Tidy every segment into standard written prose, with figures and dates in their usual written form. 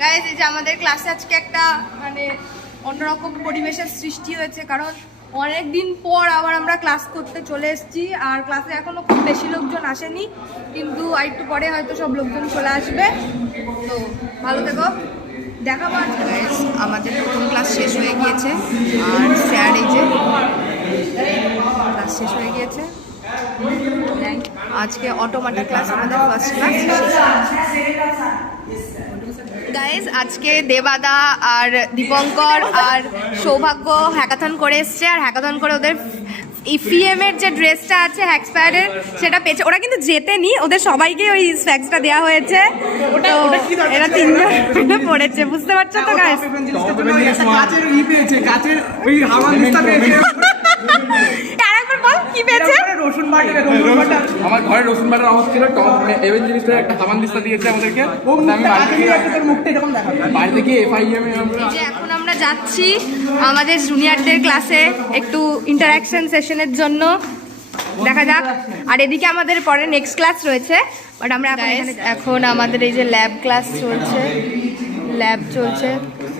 Guys এই যে আমাদের ক্লাসে আজকে একটা মানে অন্যরকম পরিবেশের সৃষ্টি হয়েছে, কারণ অনেক দিন পর আবার আমরা ক্লাস করতে চলে এসেছি। আর ক্লাসে এখনো খুব বেশি লোকজন আসেনি, কিন্তু একটু পরে হয়তো সব লোকজন চলে আসবে। তো ভালো থেকো, দেখাবো আজকে। গাইস আমাদের প্রথম ক্লাস শেষ হয়ে গিয়েছে, আর স্যার এই যে ক্লাস শেষ হয়ে গিয়েছে। আজকে অটোমেটিক ক্লাস, আমাদের ফার্স্ট ক্লাস। গাইজ আজকে দেবাদা আর দীপঙ্কর আর সৌভাগ্য হ্যাকাথন করে এসছে, আর হ্যাকাথন করে ওদের ইফিএম এর যে ড্রেসটা আছে হ্যাকস্পায়ারের সেটা পেয়েছে। ওরা কিন্তু জেতেনি, ওদের সবাইকে ওই স্প্যাক্সটা দেওয়া হয়েছে। তো এরা তিনজন মিলে পড়েছে, বুঝতে পারছো তো গাইজ? আরেকবার বল কি পেয়েছে? রসুন বাটা, আমার ঘরে রসুন বাটার অভাব ছিল, এভেন জিনিসটা একটা সামান দিস্তা দিয়েছে আমাদেরকে। বাড়িতে গিয়ে এফআইএম যে এখন আমরা যাচ্ছি আমাদের জুনিয়রদের ক্লাসে একটু ইন্টারাকশন সেশনের জন্য, দেখা যাক। আর এদিকে আমাদের পরে নেক্সট ক্লাস রয়েছে, বাট আমরা এখন আমাদের এই যে ল্যাব ক্লাস চলছে, ল্যাব চলছে,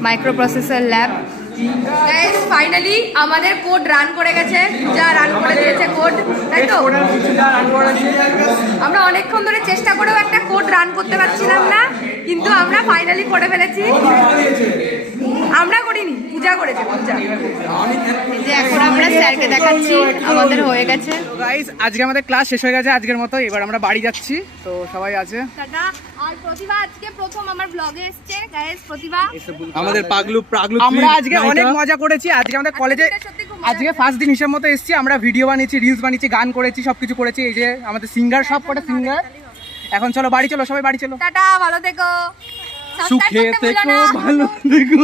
মাইক্রো প্রসেসর ল্যাব। ফাইনালি আমাদের কোড রান করে গেছে, যা রান করে দিয়েছে কোড, তাই তো? আমরা অনেকক্ষণ ধরে চেষ্টা করেও একটা কোড রান করতে পারছিলাম না, কিন্তু আমরা ফাইনালি করে ফেলেছি। আমরা করিনি, পূজা করেছে, পূজা। যে এখন আমরা স্যারকে দেখাচ্ছি আমাদের হয়ে গেছে। গাইস আজকে আমাদের ক্লাস শেষ হয়ে গেছে আজকের মতো, এবার আমরা বাড়ি যাচ্ছি। তো সবাই আছে। টাটা। আর প্রতিভা আজকে প্রথম আমার ব্লগে এসেছে। গাইস প্রতিভা আমাদের পাগলু আমরা আজকে অনেক মজা করেছি। আজকে আমাদের কলেজে আজকে ফার্স্ট দিন হিসেব মতো এসেছি, আমরা ভিডিও বানিয়েছি, রিলস বানিয়েছি, গান করেছি, সবকিছু করেছি। এই যে আমাদের সিঙ্গার, সব কটা সিঙ্গার। এখন চলো বাড়ি চলো, সবাই বাড়ি চলো। টাটা, ভালো থেকো, সুখে থেকো, ভালো থেকো।